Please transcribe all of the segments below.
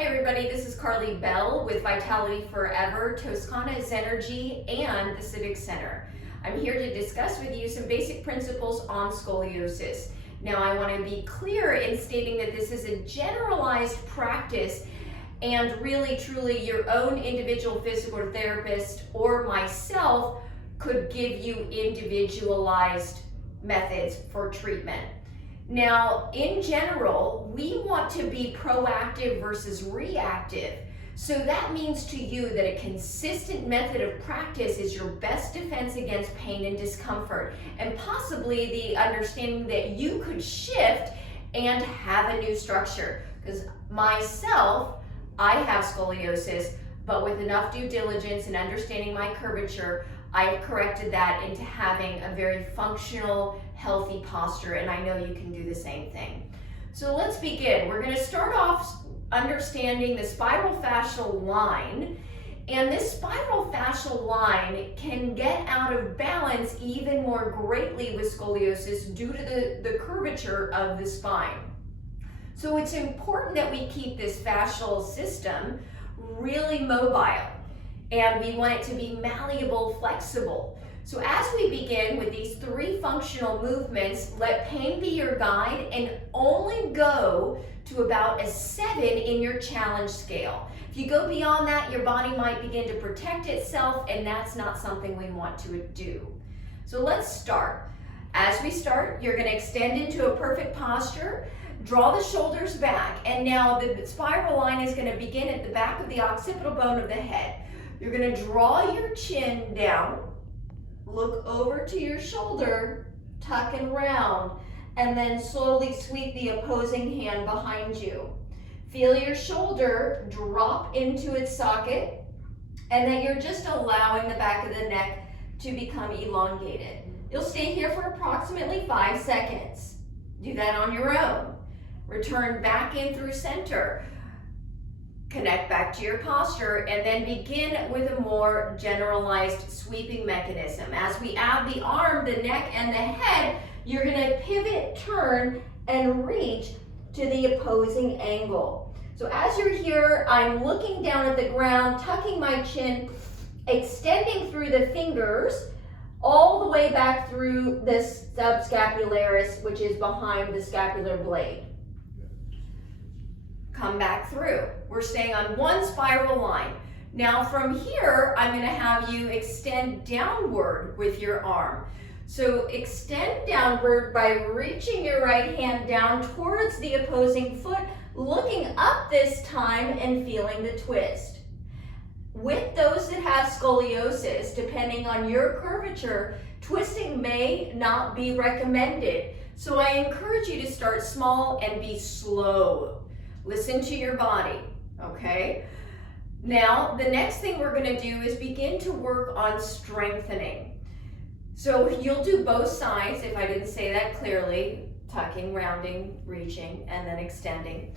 Hi everybody, this is Carly Bell with Vitality Forever, Toscana's Energy, and the Civic Center. I'm here to discuss with you some basic principles on scoliosis. Now I want to be clear in stating that this is a generalized practice and really truly your own individual physical therapist or myself could give you individualized methods for treatment. Now, in general, we want to be proactive versus reactive. So that means to you that a consistent method of practice is your best defense against pain and discomfort, and possibly the understanding that you could shift and have a new structure. Because myself, I have scoliosis, but with enough due diligence and understanding my curvature, I've corrected that into having a very functional, healthy posture, and I know you can do the same thing. So let's begin. We're going to start off understanding the spiral fascial line, and this spiral fascial line can get out of balance even more greatly with scoliosis due to the curvature of the spine. So it's important that we keep this fascial system really mobile, and we want it to be malleable, flexible. So as we begin with these three functional movements, let pain be your guide and only go to about a 7 in your challenge scale. If you go beyond that, your body might begin to protect itself, and that's not something we want to do. So let's start. As we start, you're going to extend into a perfect posture. Draw the shoulders back, and now the spiral line is going to begin at the back of the occipital bone of the head. You're going to draw your chin down, look over to your shoulder, tuck and round, and then slowly sweep the opposing hand behind you. Feel your shoulder drop into its socket, and then you're just allowing the back of the neck to become elongated. You'll stay here for approximately 5 seconds. Do that on your own. Return back in through center. Connect back to your posture, and then begin with a more generalized sweeping mechanism. As we add the arm, the neck, and the head, you're going to pivot, turn, and reach to the opposing angle. So as you're here, I'm looking down at the ground, tucking my chin, extending through the fingers, all the way back through this subscapularis, which is behind the scapular blade. Come back through. We're staying on one spiral line. Now from here, I'm going to have you extend downward with your arm. So extend downward by reaching your right hand down towards the opposing foot, looking up this time and feeling the twist. With those that have scoliosis, depending on your curvature, twisting may not be recommended. So I encourage you to start small and be slow. Listen to your body, okay? Now, the next thing we're going to do is begin to work on strengthening. So you'll do both sides, if I didn't say that clearly, tucking, rounding, reaching, and then extending.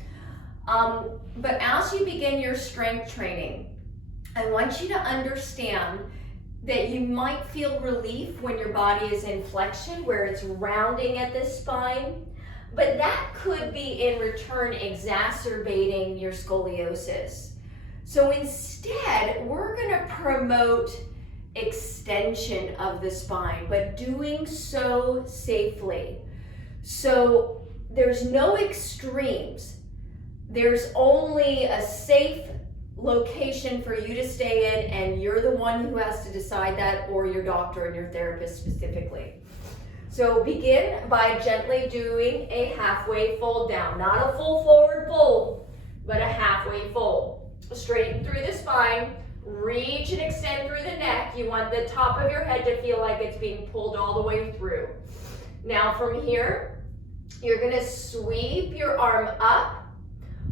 But as you begin your strength training, I want you to understand that you might feel relief when your body is in flexion, where it's rounding at the spine. But that could be in return exacerbating your scoliosis. So instead, we're going to promote extension of the spine, but doing so safely. So there's no extremes. There's only a safe location for you to stay in, and you're the one who has to decide that, or your doctor and your therapist specifically. So begin by gently doing a halfway fold down. Not a full forward fold, but a halfway fold. Straighten through the spine, reach and extend through the neck. You want the top of your head to feel like it's being pulled all the way through. Now from here, you're going to sweep your arm up,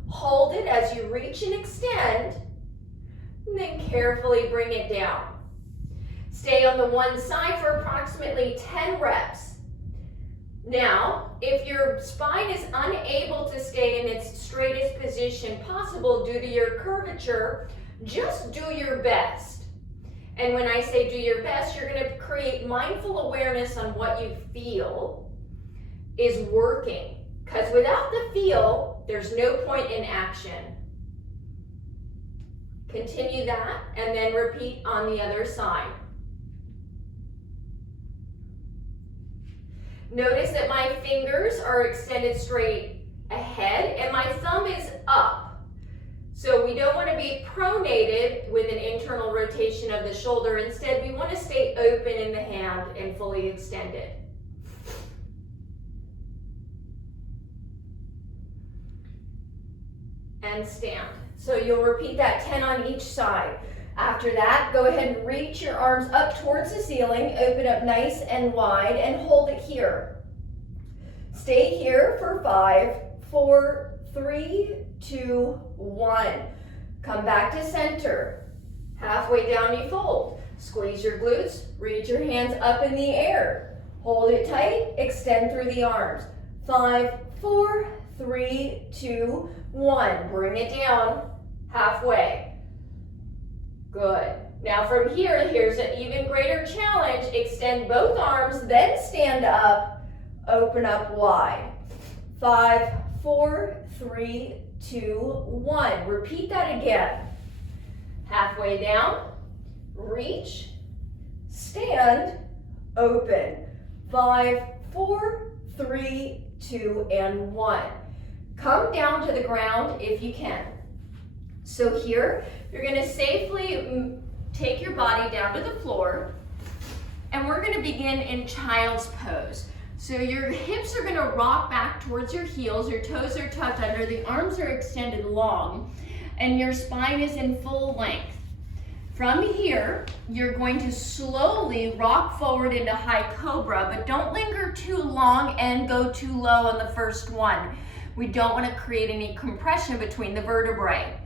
hold it as you reach and extend, and then carefully bring it down. Stay on the one side for approximately 10 reps. Now, if your spine is unable to stay in its straightest position possible due to your curvature, just do your best. And when I say do your best, you're going to create mindful awareness on what you feel is working. Because without the feel, there's no point in action. Continue that and then repeat on the other side. Notice that my fingers are extended straight ahead and my thumb is up. So we don't want to be pronated with an internal rotation of the shoulder. Instead, we want to stay open in the hand and fully extended. And stand. So you'll repeat that 10 on each side. After that, go ahead and reach your arms up towards the ceiling, open up nice and wide, and hold it here. Stay here for 5, 4, 3, 2, 1. Come back to center. Halfway down you fold. Squeeze your glutes, reach your hands up in the air. Hold it tight, extend through the arms. 5, 4, 3, 2, 1. Bring it down, halfway. Good. Now from here, here's an even greater challenge. Extend both arms, then stand up, open up wide. 5, 4, 3, 2, 1. Repeat that again. Halfway down, reach, stand, open. 5, 4, 3, 2, and 1. Come down to the ground if you can. So here, you're going to safely take your body down to the floor, and we're going to begin in child's pose. So your hips are going to rock back towards your heels, your toes are tucked under, the arms are extended long, and your spine is in full length. From here, you're going to slowly rock forward into high cobra, but don't linger too long and go too low on the first one. We don't want to create any compression between the vertebrae.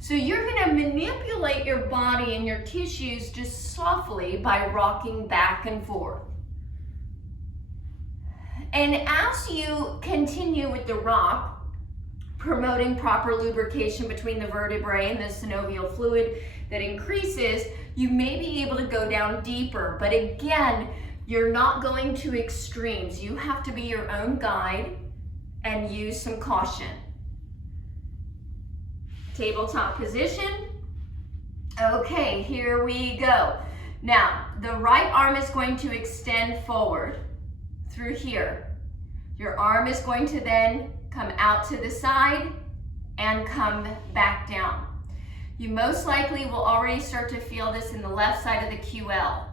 So you're going to manipulate your body and your tissues just softly by rocking back and forth. And as you continue with the rock, promoting proper lubrication between the vertebrae and the synovial fluid that increases, you may be able to go down deeper. But again, you're not going to extremes. You have to be your own guide and use some caution. Tabletop position. Okay, here we go. Now, the right arm is going to extend forward through here. Your arm is going to then come out to the side and come back down. You most likely will already start to feel this in the left side of the QL.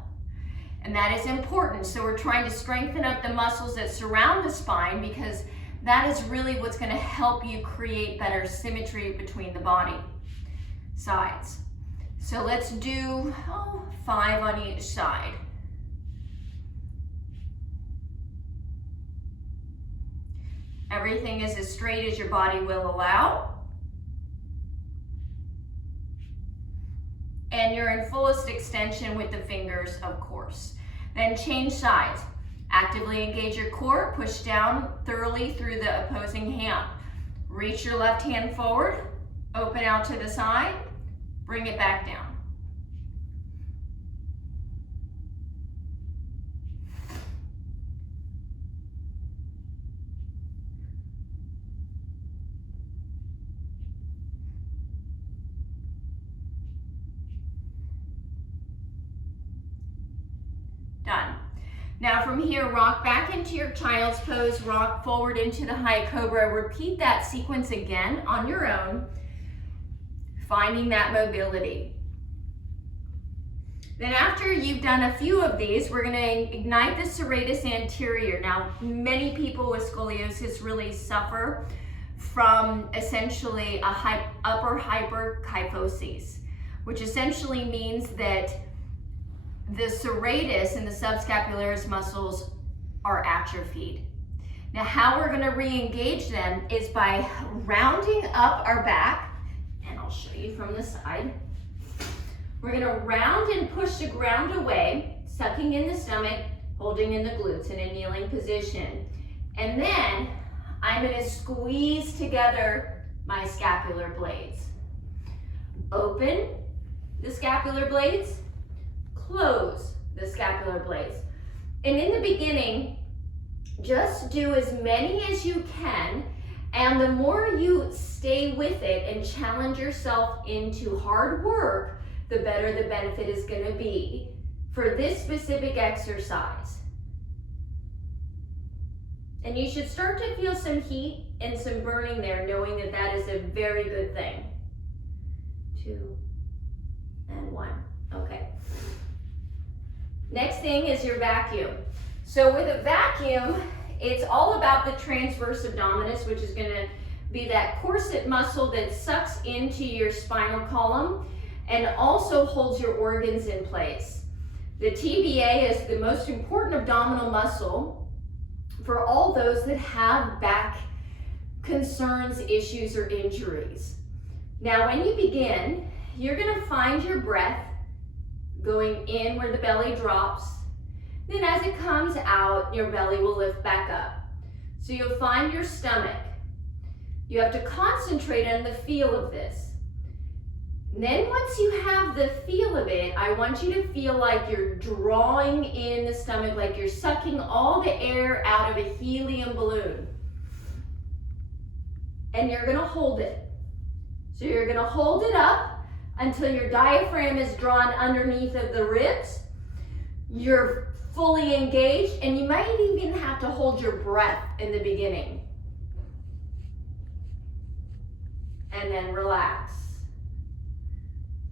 And that is important. So we're trying to strengthen up the muscles that surround the spine, because that is really what's going to help you create better symmetry between the body sides. So let's do 5 on each side. Everything is as straight as your body will allow. And you're in fullest extension with the fingers, of course. Then change sides. Actively engage your core, push down thoroughly through the opposing hand. Reach your left hand forward, open out to the side, bring it back down. Done. Now from here, rock back into your child's pose, rock forward into the high cobra. Repeat that sequence again on your own, finding that mobility. Then after you've done a few of these, we're going to ignite the serratus anterior. Now, many people with scoliosis really suffer from essentially a upper hyperkyphosis, which essentially means that the serratus and the subscapularis muscles are atrophied. Now, how we're going to re-engage them is by rounding up our back, and I'll show you from the side. We're going to round and push the ground away, sucking in the stomach, holding in the glutes in a kneeling position. And then I'm going to squeeze together my scapular blades. Open the scapular blades, close the scapular blades. And in the beginning, just do as many as you can And the more you stay with it and challenge yourself into hard work, the better the benefit is going to be for this specific exercise. And you should start to feel some heat and some burning there, knowing that that is a very good thing. 2 and 1. Okay. Next thing is your vacuum. So with a vacuum, it's all about the transverse abdominis, which is going to be that corset muscle that sucks into your spinal column and also holds your organs in place. The TBA is the most important abdominal muscle for all those that have back concerns, issues, or injuries. Now, when you begin, you're going to find your breath going in where the belly drops. Then as it comes out, your belly will lift back up. So you'll find your stomach. You have to concentrate on the feel of this. And then once you have the feel of it, I want you to feel like you're drawing in the stomach, like you're sucking all the air out of a helium balloon. And you're gonna hold it. So you're gonna hold it up until your diaphragm is drawn underneath of the ribs. You're fully engaged, and you might even have to hold your breath in the beginning. And then relax.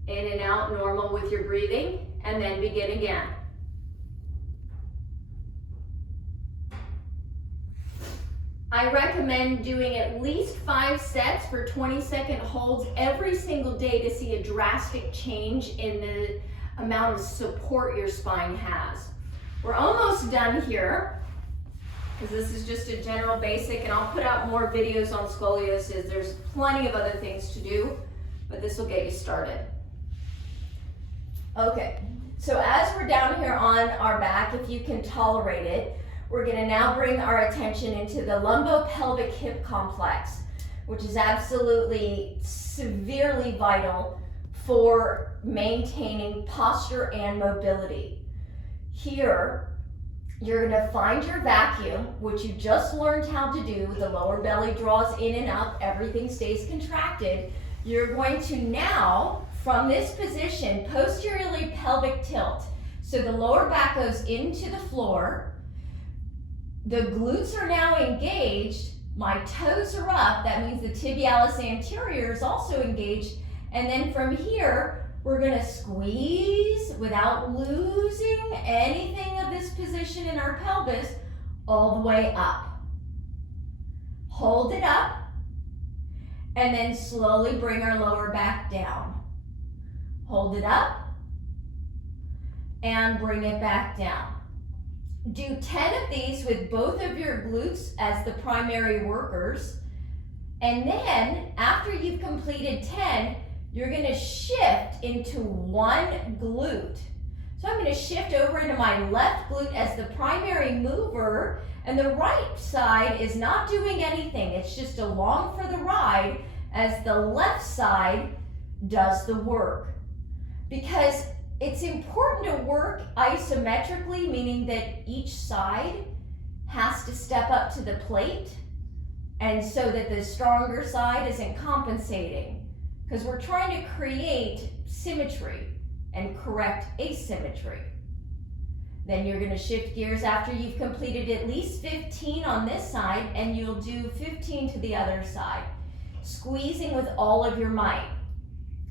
In and out, normal with your breathing, and then begin again. I recommend doing at least 5 sets for 20-second holds every single day to see a drastic change in the amount of support your spine has. We're almost done here, because this is just a general basic, and I'll put out more videos on scoliosis. There's plenty of other things to do, but this will get you started. Okay, so as we're down here on our back, if you can tolerate it, we're going to now bring our attention into the lumbopelvic hip complex, which is absolutely severely vital for maintaining posture and mobility. Here, you're going to find your vacuum, which you just learned how to do. The lower belly draws in and up, everything stays contracted. You're going to now, from this position, posteriorly pelvic tilt. So the lower back goes into the floor. The glutes are now engaged. My toes are up. That means the tibialis anterior is also engaged. And then from here, we're going to squeeze without losing anything of this position in our pelvis all the way up. Hold it up. And then slowly bring our lower back down. Hold it up and bring it back down. Do 10 of these with both of your glutes as the primary workers. And then after you've completed 10, you're going to shift into one glute. So I'm going to shift over into my left glute as the primary mover, and the right side is not doing anything. It's just along for the ride as the left side does the work. Because it's important to work isometrically, meaning that each side has to step up to the plate, and so that the stronger side isn't compensating. Because we're trying to create symmetry and correct asymmetry. Then you're going to shift gears after you've completed at least 15 on this side, and you'll do 15 to the other side, squeezing with all of your might.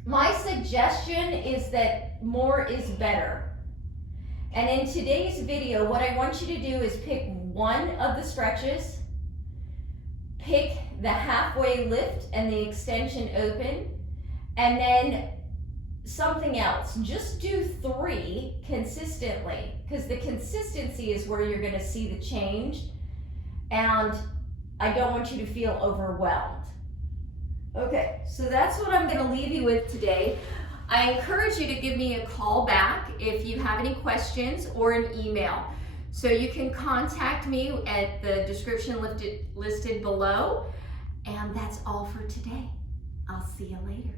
My suggestion is that more is better. And in today's video, what I want you to do is pick one of the stretches, pick the halfway lift and the extension open, and then something else. Just do 3 consistently, because the consistency is where you're going to see the change, and I don't want you to feel overwhelmed. Okay, so that's what I'm going to leave you with today. I encourage you to give me a call back if you have any questions, or an email. So you can contact me at the description listed below. And that's all for today. I'll see you later.